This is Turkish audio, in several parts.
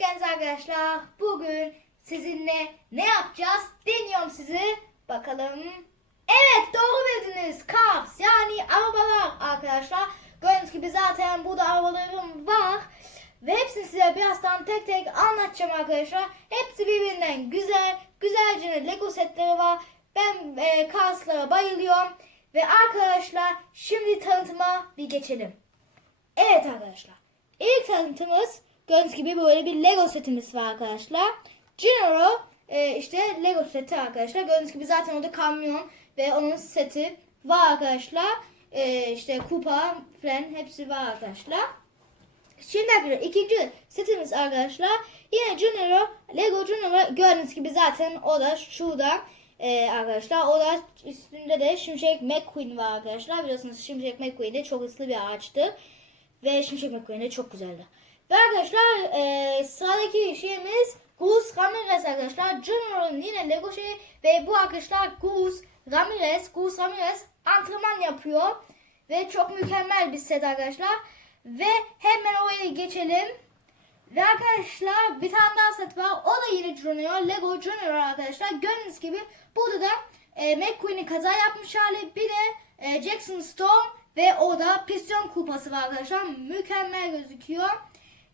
geldiniz arkadaşlar. Bugün sizinle ne yapacağız? Deniyorum sizi. Bakalım. Evet doğru bildiniz. Cars yani arabalar arkadaşlar. Gördüğünüz gibi zaten burada arabalarım var. Ve hepsini size birazdan tek tek anlatacağım arkadaşlar. Hepsi birbirinden güzel. Güzelce Lego setleri var. Ben e, Cars'lara bayılıyorum. Ve arkadaşlar şimdi tanıtıma bir geçelim. Evet arkadaşlar. İlk tanıtımız gördüğünüz gibi böyle bir Lego setimiz var arkadaşlar. Gennaro e, işte Lego seti arkadaşlar. Gördüğünüz gibi zaten orada kamyon ve onun seti var arkadaşlar. E, işte kupa falan hepsi var arkadaşlar. Şimdi arkadaşlar ikinci setimiz arkadaşlar. Yine Junior, Lego Junior gördüğünüz gibi zaten o da şurada e, arkadaşlar. O da üstünde de Şimşek McQueen var arkadaşlar. Biliyorsunuz Şimşek McQueen de çok hızlı bir ağaçtı. Ve Şimşek McQueen de çok güzeldi. Ve arkadaşlar e, sıradaki şeyimiz Gus Ramirez arkadaşlar. Junior'un yine Lego şeyi ve bu arkadaşlar Gus Ramirez. Gus Ramirez antrenman yapıyor. Ve çok mükemmel bir set arkadaşlar. Ve hemen oraya geçelim. Ve arkadaşlar bir tane daha set var. O da yine Junior. Lego Junior arkadaşlar. Gördüğünüz gibi burada da e, McQueen'in kaza yapmış hali. Bir de e, Jackson Storm ve o da piston kupası var arkadaşlar. Mükemmel gözüküyor.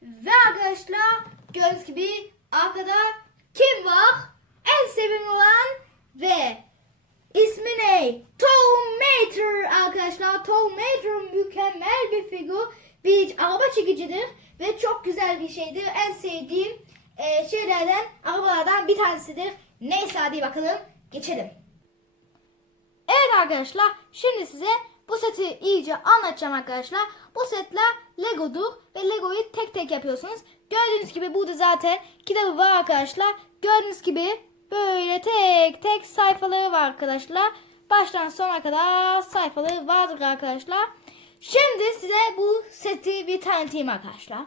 Ve arkadaşlar gördüğünüz gibi arkada kim var? En sevimli olan ve ismi ne? Tom Mater arkadaşlar. Tom Mater mükemmel bir figür. Bir araba çekicidir ve çok güzel bir şeydir. En sevdiğim e, şeylerden, arabalardan bir tanesidir. Neyse hadi bakalım geçelim. Evet arkadaşlar şimdi size bu seti iyice anlatacağım arkadaşlar. Bu setler Lego'dur ve Lego'yu tek tek yapıyorsunuz. Gördüğünüz gibi burada zaten kitabı var arkadaşlar. Gördüğünüz gibi böyle tek tek sayfaları var arkadaşlar. Baştan sona kadar sayfaları vardır arkadaşlar. Şimdi size bu seti bir tanıtayım arkadaşlar.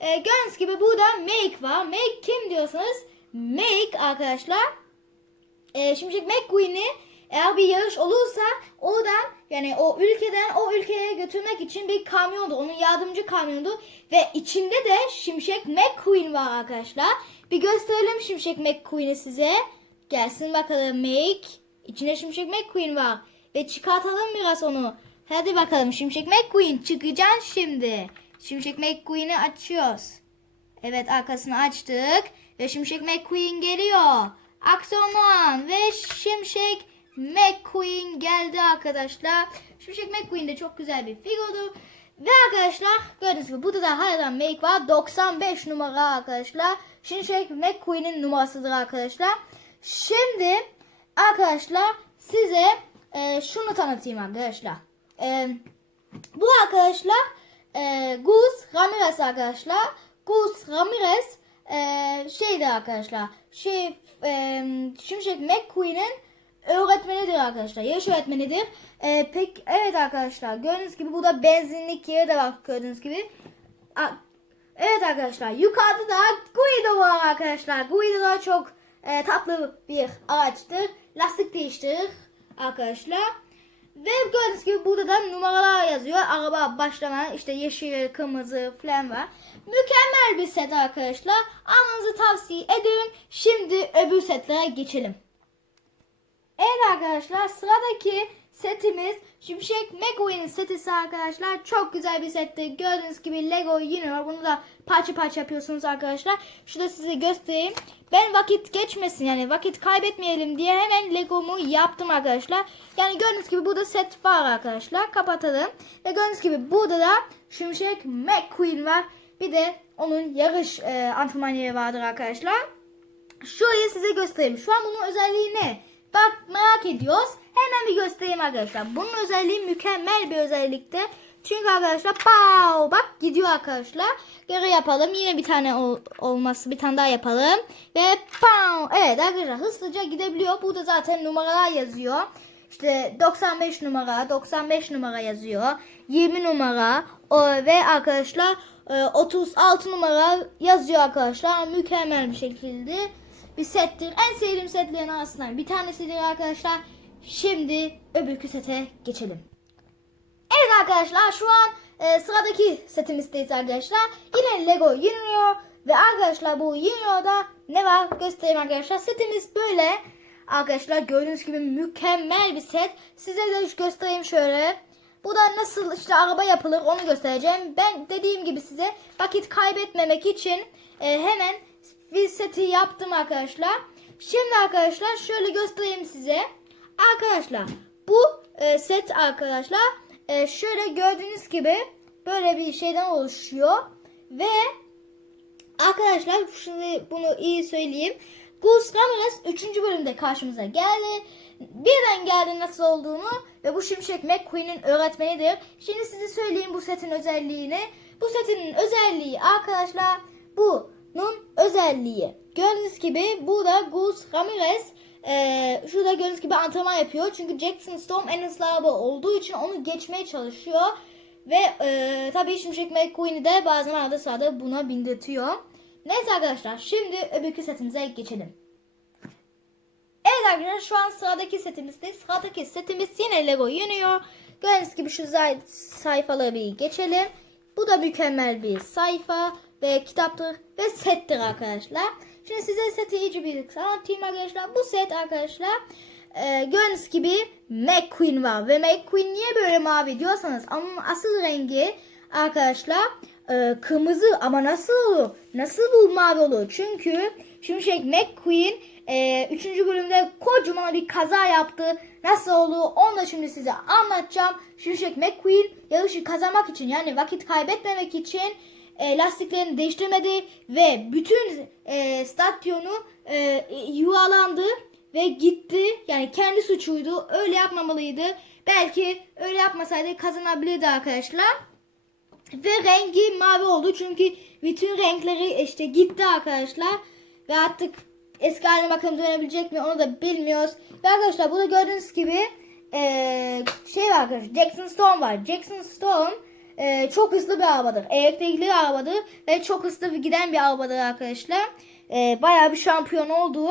Ee, gördüğünüz gibi burada Make var. Make kim diyorsanız Make arkadaşlar e, Şimşek McQueen'i eğer bir yarış olursa oradan yani o ülkeden o ülkeye götürmek için bir kamyondu. Onun yardımcı kamyondu. Ve içinde de Şimşek McQueen var arkadaşlar. Bir gösterelim Şimşek McQueen'i size. Gelsin bakalım Make. İçinde Şimşek McQueen var. Ve çıkartalım biraz onu. Hadi bakalım Şimşek McQueen çıkacaksın şimdi. Şimşek McQueen'i açıyoruz. Evet arkasını açtık. Ve Şimşek McQueen geliyor. Aksiyonlan ve Şimşek McQueen geldi arkadaşlar. Şimşek McQueen de çok güzel bir figürdür. Ve arkadaşlar gördüğünüz gibi burada da hala Make var. 95 numara arkadaşlar. Şimşek McQueen'in numarasıdır arkadaşlar. Şimdi arkadaşlar size e, şunu tanıtayım arkadaşlar. E, bu arkadaşlar e, Gus Ramirez arkadaşlar. Gus Ramirez e, şeydi arkadaşlar. Şey e, Şimşek McQueen'in öğretmenidir arkadaşlar. Yarış öğretmenidir. E, pek evet arkadaşlar gördüğünüz gibi burada benzinlik yeri de var gördüğünüz gibi. A, evet arkadaşlar yukarıda da Guido var arkadaşlar. Guido da çok e, tatlı bir ağaçtır. Lastik değiştirir arkadaşlar. Ve gördüğünüz gibi burada da numaralar yazıyor. Araba başlama işte yeşil, kırmızı falan var. Mükemmel bir set arkadaşlar. Almanızı tavsiye ederim. Şimdi öbür setlere geçelim. Evet arkadaşlar sıradaki setimiz Şimşek McQueen'in setisi arkadaşlar. Çok güzel bir setti. Gördüğünüz gibi Lego yine var. Bunu da parça parça yapıyorsunuz arkadaşlar. Şurada size göstereyim. Ben vakit geçmesin yani vakit kaybetmeyelim diye hemen Lego'mu yaptım arkadaşlar. Yani gördüğünüz gibi burada set var arkadaşlar. Kapatalım. Ve gördüğünüz gibi burada da Şimşek McQueen var. Bir de onun yarış e, antrenman yeri vardır arkadaşlar. Şurayı size göstereyim. Şu an bunun özelliği ne? Bak merak ediyoruz. Hemen bir göstereyim arkadaşlar. Bunun özelliği mükemmel bir özellikte. Çünkü arkadaşlar pow, bak gidiyor arkadaşlar. Geri yapalım. Yine bir tane ol, olması bir tane daha yapalım. Ve pow. Evet arkadaşlar hızlıca gidebiliyor. Burada zaten numaralar yazıyor. İşte 95 numara, 95 numara yazıyor. 20 numara ve arkadaşlar e, 36 numara yazıyor arkadaşlar. Mükemmel bir şekilde bir settir. En sevdiğim setlerin arasından bir tanesidir arkadaşlar. Şimdi öbürkü sete geçelim. Evet arkadaşlar şu an e, sıradaki setimizdeyiz arkadaşlar. Yine Lego Junior Ve arkadaşlar bu Junior'da ne var göstereyim arkadaşlar. Setimiz böyle. Arkadaşlar gördüğünüz gibi mükemmel bir set. Size de göstereyim şöyle. Bu da nasıl işte araba yapılır onu göstereceğim. Ben dediğim gibi size vakit kaybetmemek için e, hemen bir seti yaptım arkadaşlar. Şimdi arkadaşlar şöyle göstereyim size. Arkadaşlar bu e, set arkadaşlar e, şöyle gördüğünüz gibi böyle bir şeyden oluşuyor. Ve arkadaşlar şimdi bunu iyi söyleyeyim. Goose Ramirez 3. bölümde karşımıza geldi. Birden geldi nasıl olduğunu ve bu Şimşek McQueen'in öğretmenidir. Şimdi size söyleyeyim bu setin özelliğini. Bu setin özelliği arkadaşlar bunun özelliği. Gördüğünüz gibi bu da Goose Ramirez ee, şurada gördüğünüz gibi antrenman yapıyor. Çünkü Jackson Storm en hızlı olduğu için onu geçmeye çalışıyor. Ve e, tabii Şimşek McQueen'i de bazen arada sırada buna bindirtiyor. Neyse arkadaşlar şimdi öbürkü setimize geçelim. Evet arkadaşlar şu an sıradaki setimizde. Sıradaki setimiz yine Lego Junior. Gördüğünüz gibi şu say- sayfaları bir geçelim. Bu da mükemmel bir sayfa ve kitaptır ve settir arkadaşlar. Şimdi size seti iyice bir anlatayım arkadaşlar. Bu set arkadaşlar e, gördüğünüz gibi McQueen var. Ve McQueen niye böyle mavi diyorsanız onun asıl rengi arkadaşlar e, kırmızı ama nasıl olur? Nasıl bu mavi olur? Çünkü Şimşek McQueen 3. bölümde kocaman bir kaza yaptı. Nasıl oldu onu da şimdi size anlatacağım. Şimşek McQueen yarışı kazanmak için yani vakit kaybetmemek için e, lastiklerini değiştirmedi ve bütün e, stadyonu e, yuvalandı ve gitti. Yani kendi suçuydu. Öyle yapmamalıydı. Belki öyle yapmasaydı kazanabilirdi arkadaşlar. Ve rengi mavi oldu çünkü bütün renkleri işte gitti arkadaşlar. Ve artık eski haline bakalım dönebilecek mi onu da bilmiyoruz. Ve arkadaşlar burada gördüğünüz gibi eee, şey var arkadaşlar Jackson Storm var. Jackson Storm eee, çok hızlı bir arabadır. Elektrikli bir arabadır ve çok hızlı giden bir arabadır arkadaşlar. Eee bayağı bir şampiyon oldu.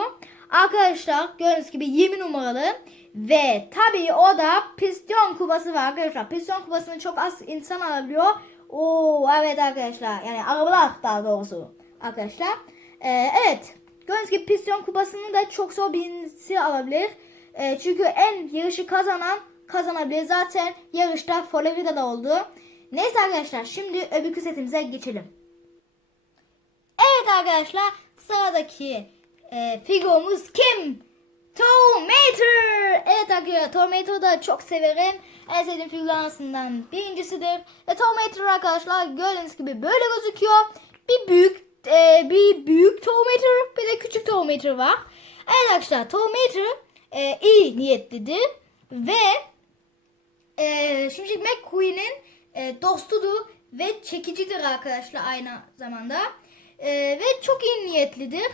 Arkadaşlar gördüğünüz gibi 20 numaralı ve tabii o da piston kupası var arkadaşlar. Piston kupasını çok az insan alabiliyor. Oo evet arkadaşlar yani arabalar daha doğrusu arkadaşlar. Ee, evet gördüğünüz gibi piston kupasını da çok zor birisi alabilir. Ee, çünkü en yarışı kazanan kazanabilir. Zaten yarışta Florida'da oldu. Neyse arkadaşlar şimdi öbürkü setimize geçelim. Evet arkadaşlar sıradaki e, figürümüz kim? Tormator. Evet arkadaşlar Tormator'u da çok severim. En sevdiğim figürler birincisidir. Ve Tormator arkadaşlar gördüğünüz gibi böyle gözüküyor. Bir büyük e, bir büyük Tormator bir de küçük Tormator var. Evet arkadaşlar Tormator e, iyi niyetlidir. Ve e, Şimşek McQueen'in e, dostudur ve çekicidir arkadaşlar aynı zamanda. E, ve çok iyi niyetlidir.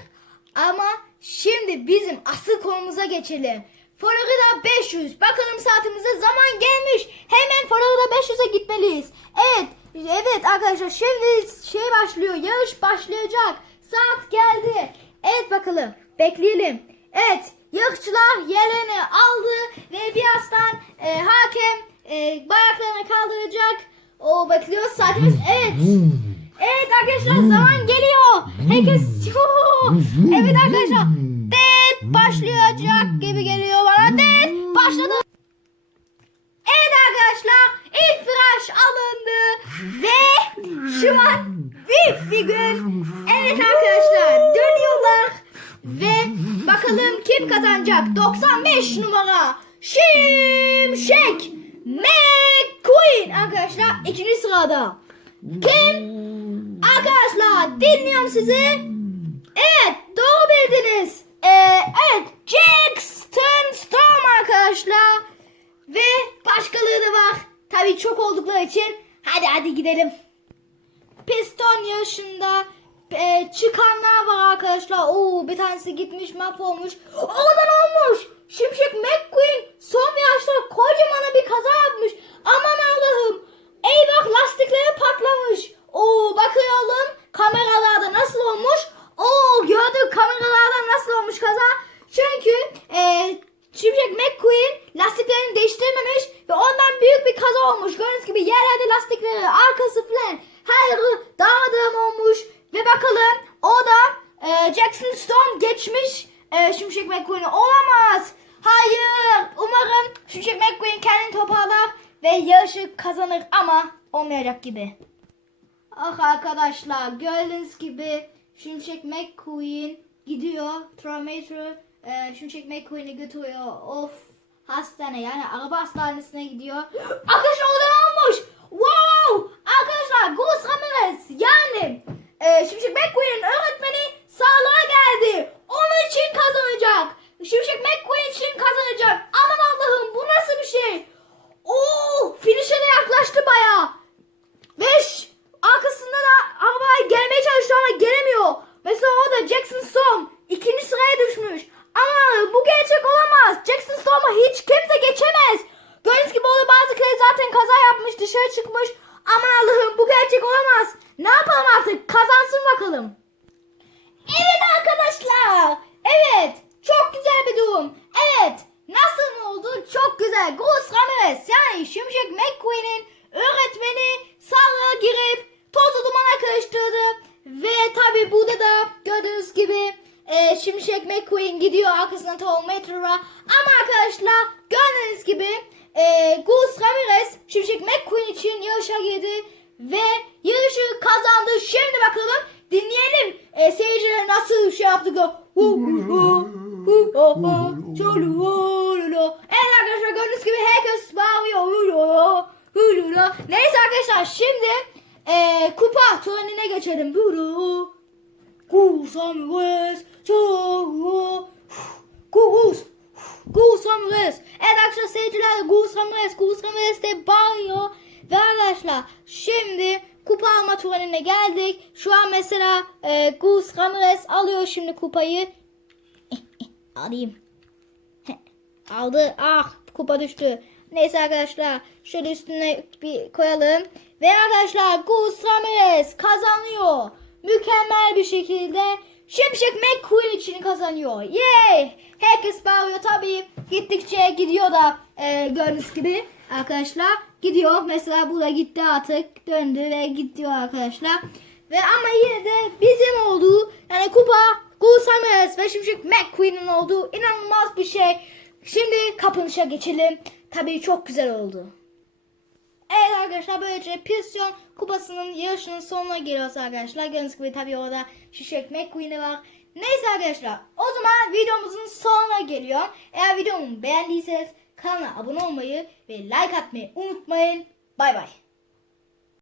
Ama şimdi bizim asıl konumuza geçelim. Florida 500. Bakalım saatimize zaman gelmiş. Hemen Florida 500'e gitmeliyiz. Evet. Evet arkadaşlar şimdi şey başlıyor. Yarış başlayacak. Saat geldi. Evet bakalım. Bekleyelim. Evet. Yarışçılar yerlerini aldı ve birazdan e, hakem e, bayraklarını kaldıracak. O bekliyoruz saatimiz. Evet. Evet arkadaşlar zaman geliyor. Herkes Evet arkadaşlar. Det başlayacak gibi geliyor bana. Det başladı. Evet arkadaşlar ilk viraj alındı ve şu an bir figür. Evet arkadaşlar dönüyorlar ve bakalım kim kazanacak? 95 numara Şimşek McQueen arkadaşlar ikinci sırada. Kim? Arkadaşlar dinliyorum sizi. Evet doğru bildiniz. Ee, evet Jackson Storm arkadaşlar. Ve başkaları da var. Tabii çok oldukları için. Hadi hadi gidelim. Piston yarışında e, çıkanlar var arkadaşlar. Oo bir tanesi gitmiş mahvolmuş. Oradan olmuş. Şimşek McQueen son virajda kocaman bir kaza yapmış. Aman Allah'ım. Eyvah lastikleri patlamış. Oo bakıyorum kameralarda nasıl olmuş. Oo gördük kameralarda nasıl olmuş kaza. Çünkü e, Şimşek McQueen lastiklerini değiştirmemiş ve ondan büyük bir kaza olmuş. Gördüğünüz gibi yerlerde lastikleri arkası falan her yeri dağılım olmuş. Ve bakalım e, Jackson Storm geçmiş e, Şimşek McQueen'i olamaz. Hayır. Umarım Şimşek McQueen kendini toparlar ve yarışı kazanır ama olmayacak gibi. Ah arkadaşlar gördüğünüz gibi Şimşek McQueen gidiyor. Trometre e, Şimşek McQueen'i götürüyor. Of hastane yani araba hastanesine gidiyor. Arkadaşlar o da ne olmuş? Wow! Arkadaşlar Gus Ramirez yani e, Şimşek McQueen'in öğretmeni sağlığa geldi. Onun için kazanacak. Şimşek McQueen için kazanacak. Aman Allah'ım bu nasıl bir şey? Oo, finish'e de yaklaştı bayağı. Beş arkasında da araba gelmeye çalışıyor ama gelemiyor. Mesela o da Jackson Storm ikinci sıraya düşmüş. Ama bu gerçek olamaz. Jackson Storm'u hiç kimse geçemez. Gördüğünüz gibi orada bazı kere zaten kaza yapmış dışarı çıkmış. Aman Allah'ım bu gerçek olamaz. Ne yapalım artık kazansın bakalım. Evet arkadaşlar. Evet. Çok güzel bir durum. Evet. Nasıl oldu? Çok güzel. Gus Ramirez yani Şimşek McQueen'in öğretmeni sağlığa girip tozu dumana karıştırdı. Ve tabi burada da gördüğünüz gibi e, Şimşek McQueen gidiyor arkasına Tom Metrova. Ama arkadaşlar gördüğünüz gibi e, Gus Ramirez Şimşek McQueen için yarışa girdi. Ve yarışı kazandı. Şimdi bakalım dinleyelim e, seyirciler nasıl şey yaptı. Evet arkadaşlar gördüğünüz gibi herkes bağırıyor. Neyse arkadaşlar şimdi e, kupa törenine geçelim. Gus Ramirez Gus Gus Ramirez Evet arkadaşlar seyirciler Gus Ramirez Gus Ramirez de bağırıyor. Ve arkadaşlar şimdi kupa alma törenine geldik. Şu an mesela e, Gus Ramirez alıyor şimdi kupayı. Alayım. Aldı. Ah kupa düştü. Neyse arkadaşlar şöyle üstüne bir koyalım. Ve arkadaşlar Gus Ramirez kazanıyor. Mükemmel bir şekilde Şimşek McQueen için kazanıyor. Yay! Herkes bağırıyor tabii. Gittikçe gidiyor da e, gördüğünüz gibi arkadaşlar. Gidiyor. Mesela bu da gitti artık. Döndü ve gidiyor arkadaşlar. Ve ama yine de bizim olduğu yani kupa Ramirez ve Şimşek McQueen'in olduğu inanılmaz bir şey. Şimdi kapanışa geçelim. Tabii çok güzel oldu. Evet arkadaşlar böylece Piston kupasının yarışının sonuna geliyoruz arkadaşlar. Gördüğünüz gibi tabii orada Şişek McQueen'i var. Neyse arkadaşlar o zaman videomuzun sonuna geliyor. Eğer videomu beğendiyseniz kanala abone olmayı ve like atmayı unutmayın. Bay bay.